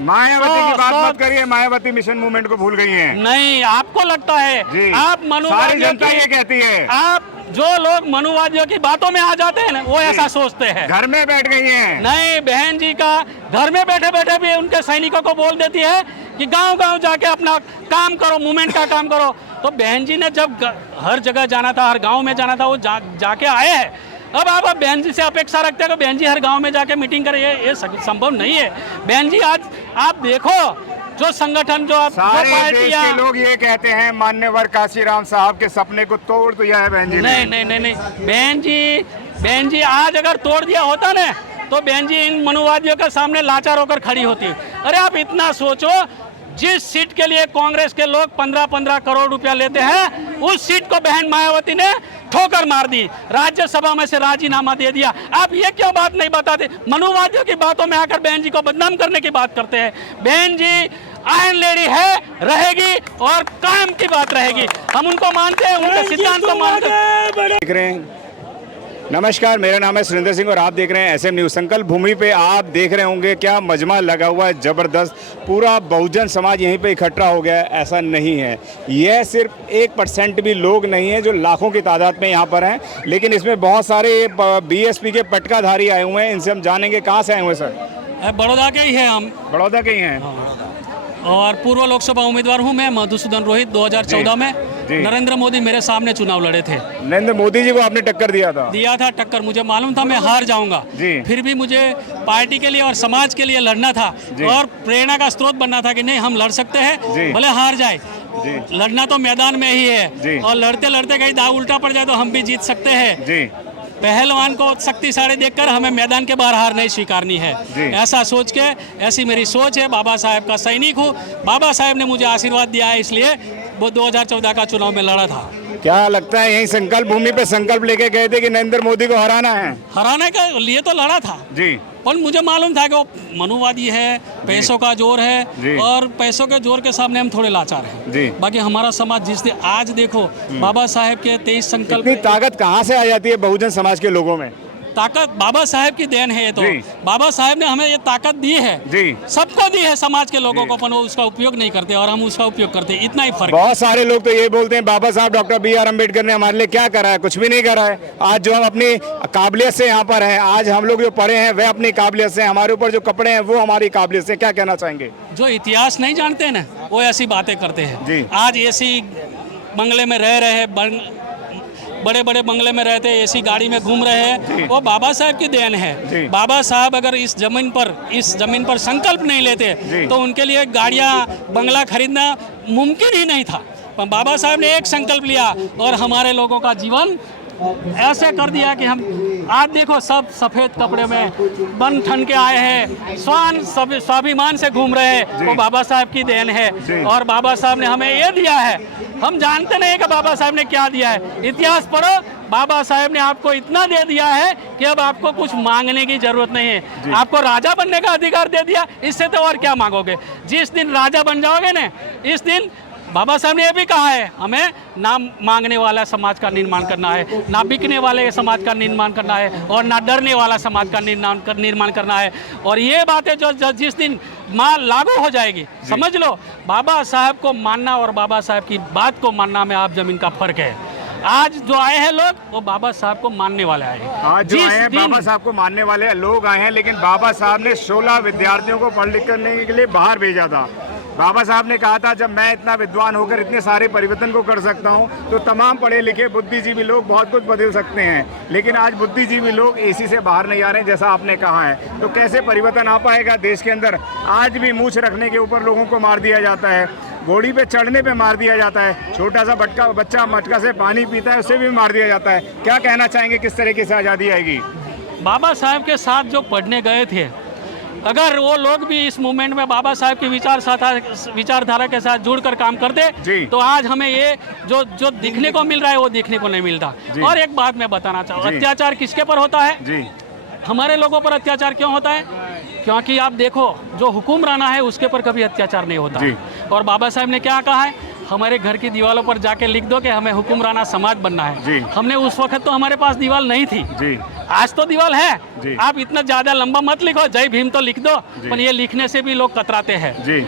मायावती की बात मत करिए, मायावती मिशन मूवमेंट को भूल गई हैं। नहीं, आपको लगता है, आप सारी जनता ये कहती है। आप जो लोग मनुवादियों की बातों में आ जाते हैं ना, वो ऐसा सोचते हैं। घर में बैठ गई हैं। नहीं, बहन जी का घर में बैठे बैठे भी उनके सैनिकों को बोल देती है कि गांव गांव जाके अपना काम करो, मूवमेंट का काम करो। तो बहन जी ने जब हर जगह जाना था, हर गांव में जाना था, वो जाके आए हैं। अब आप बहन जी से अपेक्षा रखते हैं कि बहन जी हर गांव में जाके मीटिंग करें, ये संभव नहीं है। बहन जी आज आप देखो, जो संगठन जो सारे देश के लोग ये कहते हैं मान्यवर काशीराम साहब के सपने को तोड़ दिया है बहन जी ने। नहीं, बहन जी आज अगर तोड़ दिया होता ना, तो बहन जी इन मनुवादियों के सामने लाचार होकर खड़ी होती। अरे आप इतना सोचो, जिस सीट के लिए कांग्रेस के लोग 15-15 करोड़ रुपया लेते हैं, उस सीट को बहन मायावती ने ठोकर मार दी, राज्यसभा में से राजीनामा दे दिया। आप ये क्यों बात नहीं बताते? मनुवादियों की बातों में आकर बहन जी को बदनाम करने की बात करते हैं। बहन जी आयरन लेडी है, रहेगी और कायम की बात रहेगी। हम उनको मानते हैं, उनके सिद्धांत को मानते हैं। देख रहे हैं, नमस्कार, मेरा नाम है सुरेंद्र सिंह और आप देख रहे हैं SM न्यूज़। संकल्प भूमि पे आप देख रहे होंगे क्या मजमा लगा हुआ है ज़बरदस्त। पूरा बहुजन समाज यहीं पे इकट्ठा हो गया है। ऐसा नहीं है, यह सिर्फ 1% भी लोग नहीं है जो लाखों की तादाद में यहाँ पर हैं, लेकिन इसमें बहुत सारे BSP के पटकाधारी आए हुए हैं। इनसे हम जानेंगे कहाँ से आए हुए सर। बड़ौदा के ही है हम। बड़ौदा के ही हैं और पूर्व लोकसभा उम्मीदवार हूं मैं, मधुसूदन रोहित। 2014 में नरेंद्र मोदी मेरे सामने चुनाव लड़े थे। नरेंद्र मोदी जी को आपने टक्कर दिया था? टक्कर। मुझे मालूम था मैं हार जाऊंगा, फिर भी मुझे पार्टी के लिए और समाज के लिए लड़ना था और प्रेरणा का स्रोत बनना था कि नहीं, हम लड़ सकते हैं, भले हार जाए। लड़ना तो मैदान में ही है, और लड़ते लड़ते कहीं दाव उल्टा पड़ जाए तो हम भी जीत सकते हैं। पहलवान को शक्तिशाली देखकर हमें मैदान के बाहर हार नहीं स्वीकारनी है। ऐसा सोच के, ऐसी मेरी सोच है। बाबा साहेब का सैनिक हूँ, बाबा साहेब ने मुझे आशीर्वाद दिया है, इसलिए वो 2014 का चुनाव में लड़ा था। क्या लगता है यही संकल्प भूमि पे संकल्प लेके गए थे कि नरेंद्र मोदी को हराना है? हराने के लिए तो लड़ा था जी, पर मुझे मालूम था कि वो मनुवादी है, पैसों का जोर है, और पैसों के जोर के सामने हम थोड़े लाचार हैं। बाकी हमारा समाज जिसने आज देखो बाबा साहेब के 23 संकल्प। इतनी ताकत कहाँ से आ जाती है बहुजन समाज के लोगों में? ताकत बाबा साहेब की देन है। ये तो बाबा साहेब ने हमें ये ताकत दी है, सबको दी है, समाज के लोगों को, अपन उसका उपयोग नहीं करते और हम उसका उपयोग करते, इतना ही फर्क। बहुत सारे लोग तो ये बोलते हैं बाबा साहब डॉक्टर BR अम्बेडकर ने हमारे लिए क्या करा है? कुछ भी नहीं करा है। आज जो हम अपनी काबिलियत से यहाँ पर हैं, आज हम लोग जो पढ़े हैं वह अपनी काबिलियत से, हमारे ऊपर जो कपड़े हैं वो हमारी काबिलियत से। क्या कहना चाहेंगे? जो इतिहास नहीं जानते हैं ना, वो ऐसी बातें करते हैं। आज ऐसी बंगले में रह रहे हैं, बड़े बड़े बंगले में रहते, ऐसी गाड़ी में घूम रहे हैं, वो बाबा साहब की देन है। बाबा साहब अगर इस जमीन पर संकल्प नहीं लेते तो उनके लिए गाड़ियाँ, बंगला खरीदना मुमकिन ही नहीं था। पर बाबा साहब ने एक संकल्प लिया और हमारे लोगों का जीवन ऐसे कर दिया कि हम आज देखो सब सफ़ेद कपड़े में बन ठन के आए हैं, स्वाभिमान से घूम रहे हैं। वो बाबा साहब की देन है, और बाबा साहब ने हमें ये दिया है। हम जानते नहीं कि बाबा साहब ने क्या दिया है। इतिहास पढ़ो, बाबा साहब ने आपको इतना दे दिया है कि अब आपको कुछ मांगने की जरूरत नहीं है। आपको राजा बनने का अधिकार दे दिया, इससे तो और क्या मांगोगे? जिस दिन राजा बन जाओगे ना, इस दिन बाबा साहब ने ये भी कहा है, हमें ना मांगने वाला समाज का निर्माण करना है, ना बिकने वाले समाज का निर्माण करना है, और ना डरने वाला समाज का निर्माण करना है। और ये बातें जो जिस दिन माँ लागू हो जाएगी, समझ लो बाबा साहब को मानना और बाबा साहब की बात को मानना में आप जमीन का फर्क है। आज जो आए हैं लोग, वो बाबा साहब को मानने वाले आए हैं। आज जो आए हैं बाबा साहब को मानने वाले लोग आए हैं, लेकिन बाबा साहब ने 16 विद्यार्थियों को पढ़ लिख करने के लिए बाहर भेजा था। बाबा साहब ने कहा था जब मैं इतना विद्वान होकर इतने सारे परिवर्तन को कर सकता हूं, तो तमाम पढ़े लिखे बुद्धिजीवी लोग बहुत कुछ बदल सकते हैं। लेकिन आज बुद्धिजीवी लोग AC से बाहर नहीं आ रहे हैं, जैसा आपने कहा है। तो कैसे परिवर्तन आ पाएगा देश के अंदर? आज भी मूछ रखने के ऊपर लोगों को मार दिया जाता है, घोड़ी पे चढ़ने पे मार दिया जाता है, छोटा सा बच्चा मटका से पानी पीता है, उससे भी मार दिया जाता है। क्या कहना चाहेंगे, किस तरीके से आज़ादी आएगी? बाबा साहब के साथ जो पढ़ने गए थे, अगर वो लोग भी इस मूवमेंट में बाबा साहब की विचारधारा के साथ जुड़कर काम करते, तो आज हमें ये जो दिखने को मिल रहा है वो दिखने को नहीं मिलता। और एक बात मैं बताना चाहूँ, अत्याचार किसके पर होता है? हमारे लोगों पर अत्याचार क्यों होता है? क्योंकि आप देखो, जो हुक्मराना है उसके पर कभी अत्याचार नहीं होता। और बाबा साहब ने क्या कहा है? हमारे घर की दीवारों पर जाके लिख दो कि हमें हुक्मराना समाज बनना है। जी। हमने उस वक्त तो हमारे पास दीवार नहीं थी जी। आज तो दीवार है। जी। आप इतना ज्यादा लंबा मत लिखो, जय भीम तो लिख दो, पर ये लिखने से भी लोग कतराते हैं, जी।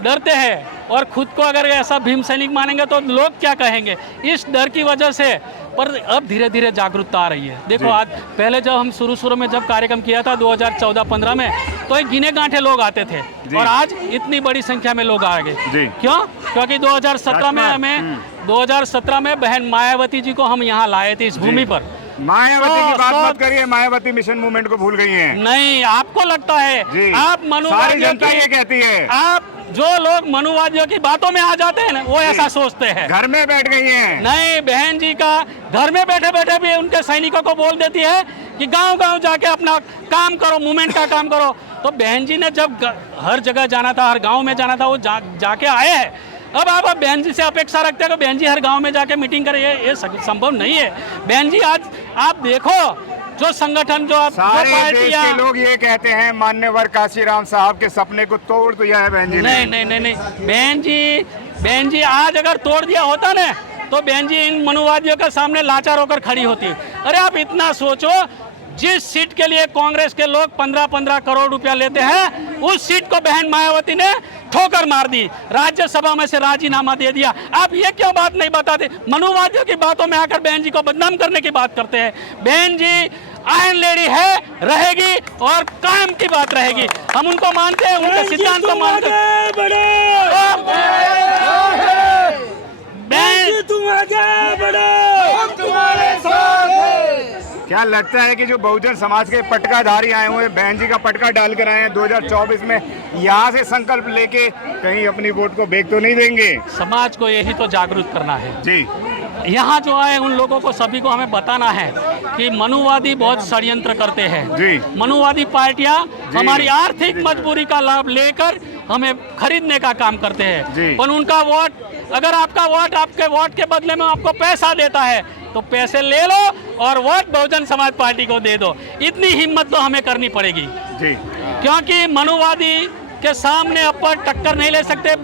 डरते हैं और खुद को अगर ऐसा भीम सैनिक मानेंगे तो लोग क्या कहेंगे, इस डर की वजह से। पर अब धीरे धीरे जागरूकता आ रही है। देखो आज पहले जब हम शुरू में जब कार्यक्रम किया था 2014-15 में, तो एक गिने गांठे लोग आते थे और आज इतनी बड़ी संख्या में लोग आ गए। क्यों? क्योंकि 2017 में बहन मायावती जी को हम यहाँ लाए थे इस भूमि पर। मायावती की बात मत करिए, मायावती मिशन मूवमेंट को भूल गई हैं। नहीं, आपको लगता है, आप सारी जनता ये कहती है, आप जो लोग मनुवादियों की बातों में आ जाते हैं ना, वो ऐसा सोचते हैं। घर में बैठ गई हैं। नहीं, बहन जी का घर में बैठे बैठे भी उनके सैनिकों को बोल देती है कि गांव-गांव जाके अपना काम करो, मूवमेंट का काम करो। तो बहन जी ने जब हर जगह जाना था, हर गाँव में जाना था, वो जाके आए हैं। अब आप बहन जी से अपेक्षा रखते हैं कि बहन जी हर गांव में जाके मीटिंग करे, ये संभव नहीं है। बहन जी आज आप देखो जो संगठन जो सारे देश के लोग ये कहते हैं मान्यवर काशीराम साहब के सपने को तोड़ दिया है बहन जी ने। नहीं, बहन जी आज अगर तोड़ दिया होता ना, तो बहन जी इन मनुवादियों के सामने लाचार होकर खड़ी होती। अरे आप इतना सोचो, जिस सीट के लिए कांग्रेस के लोग 15-15 करोड़ रुपया लेते हैं, उस सीट को बहन मायावती ने ठोकर मार दी, राज्यसभा में से राजीनामा दे दिया। आप ये क्यों बात नहीं बताते? मनुवादियों की बातों में आकर बहन जी को बदनाम करने की बात करते हैं। बहन जी आयरन लेडी है, रहेगी और कायम की बात रहेगी। हम उनको मानते हैं, उनके सिद्धांत को मानते हैं। क्या लगता है कि जो बहुजन समाज के पटकाधारी आए हुए बहन जी का पटका डालकर आए हैं 2024 में, यहाँ से संकल्प लेके कहीं अपनी वोट को बेच तो नहीं देंगे? समाज को यही तो जागरूक करना है जी। यहाँ जो आए उन लोगों को सभी को हमें बताना है कि मनुवादी बहुत षड्यंत्र करते हैं। जी। मनुवादी पार्टियां हमारी आर्थिक मजबूरी का लाभ लेकर हमें खरीदने का काम करते हैं। पर उनका वोट, अगर आपका वोट आपके वोट के बदले में आपको पैसा देता है, तो पैसे ले लो और वोट बहुजन समाज पार्टी को दे दो। इतनी हिम्मत तो हमें करनी पड़ेगी जी। क्योंकि मनुवादी के सामने अपन टक्कर नहीं ले सकते।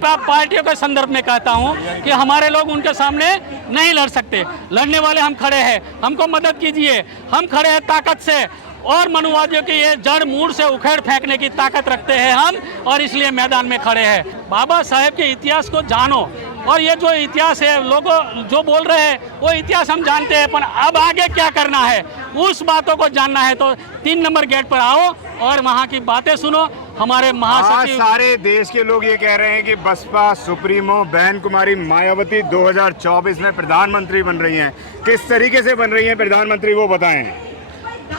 पार्टियों के संदर्भ में कहता हूं कि हमारे लोग उनके सामने नहीं लड़ सकते। लड़ने वाले हम खड़े हैं, हमको मदद कीजिए। हम खड़े हैं ताकत से, और मनुवादियों की ये जड़ मूड़ से उखेड़ फेंकने की ताकत रखते हैं हम, और इसलिए मैदान में खड़े हैं। बाबा साहेब के इतिहास को जानो, और ये जो इतिहास है, लोगों जो बोल रहे हैं वो इतिहास हम जानते हैं, पर अब आगे क्या करना है उस बातों को जानना है तो 3 नंबर गेट पर आओ और वहाँ की बातें सुनो। हमारे महासचिव, सारे देश के लोग ये कह रहे हैं कि बसपा सुप्रीमो बहन कुमारी मायावती 2024 में प्रधानमंत्री बन रही हैं। किस तरीके से बन रही हैं प्रधानमंत्री, वो बताएं।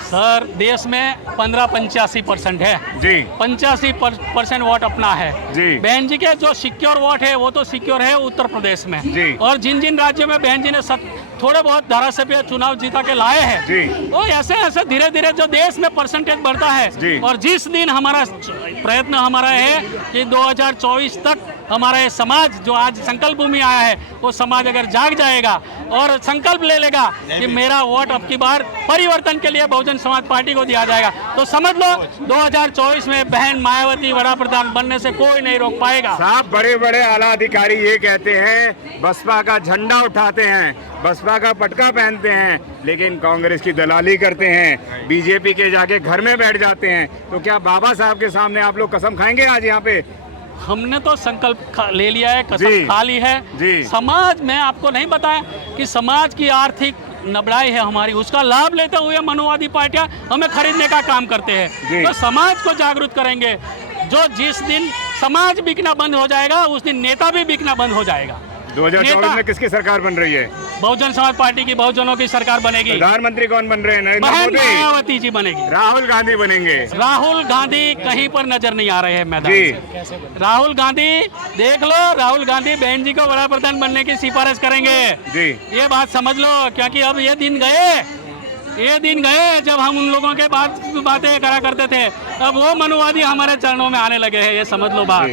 सर, देश में 85% है जी। 85% वोट अपना है जी। बहन जी के जो सिक्योर वोट है वो तो सिक्योर है उत्तर प्रदेश में जी। और जिन जिन राज्यों में बहन जी ने थोड़े बहुत धारासभ्य चुनाव जीता के लाए हैं जी, वो ऐसे ऐसे धीरे धीरे जो देश में परसेंटेज बढ़ता है जी। और जिस दिन हमारा प्रयत्न हमारा है कि 2024 तक हमारा ये समाज जो आज संकल्प भूमि आया है, वो समाज अगर जाग जाएगा और संकल्प ले लेगा कि मेरा वोट अब की बार परिवर्तन के लिए बहुजन समाज पार्टी को दिया जाएगा, तो समझ लो 2024 में बहन मायावती वड़ा प्रधान बनने से कोई नहीं रोक पाएगा। साहब, बड़े बड़े आला अधिकारी ये कहते हैं बसपा का झंडा उठाते हैं, बसपा का पटका पहनते हैं, लेकिन कांग्रेस की दलाली करते हैं, बीजेपी के जाके घर में बैठ जाते हैं। तो क्या बाबा साहब के सामने आप लोग कसम खाएंगे आज यहाँ पे? हमने तो संकल्प ले लिया है, कसम खा ली है जी। समाज में आपको नहीं बताया कि समाज की आर्थिक नबड़ाई है हमारी, उसका लाभ लेते हुए मनुवादी पार्टियां हमें खरीदने का काम करते हैं। तो समाज को जागरूक करेंगे। जो जिस दिन समाज बिकना बंद हो जाएगा, उस दिन नेता भी बिकना बंद हो जाएगा। 2024 में किसकी सरकार बन रही है? बहुजन समाज पार्टी की, बहुजनों की सरकार बनेगी। प्रधानमंत्री कौन बन रहे हैं? बहन मायावती जी बनेगी। राहुल गांधी बनेंगे? राहुल गांधी कहीं पर नजर नहीं आ रहे हैं मैदान से। राहुल गांधी देख लो, राहुल गांधी बहन जी को वड़ा प्रधान बनने की सिफारिश करेंगे जी। ये बात समझ लो, क्योंकि अब ये दिन गए जब हम उन लोगों के बातें करा करते थे। अब वो मनुवादी हमारे चरणों में आने लगे हैं, ये समझ लो बात।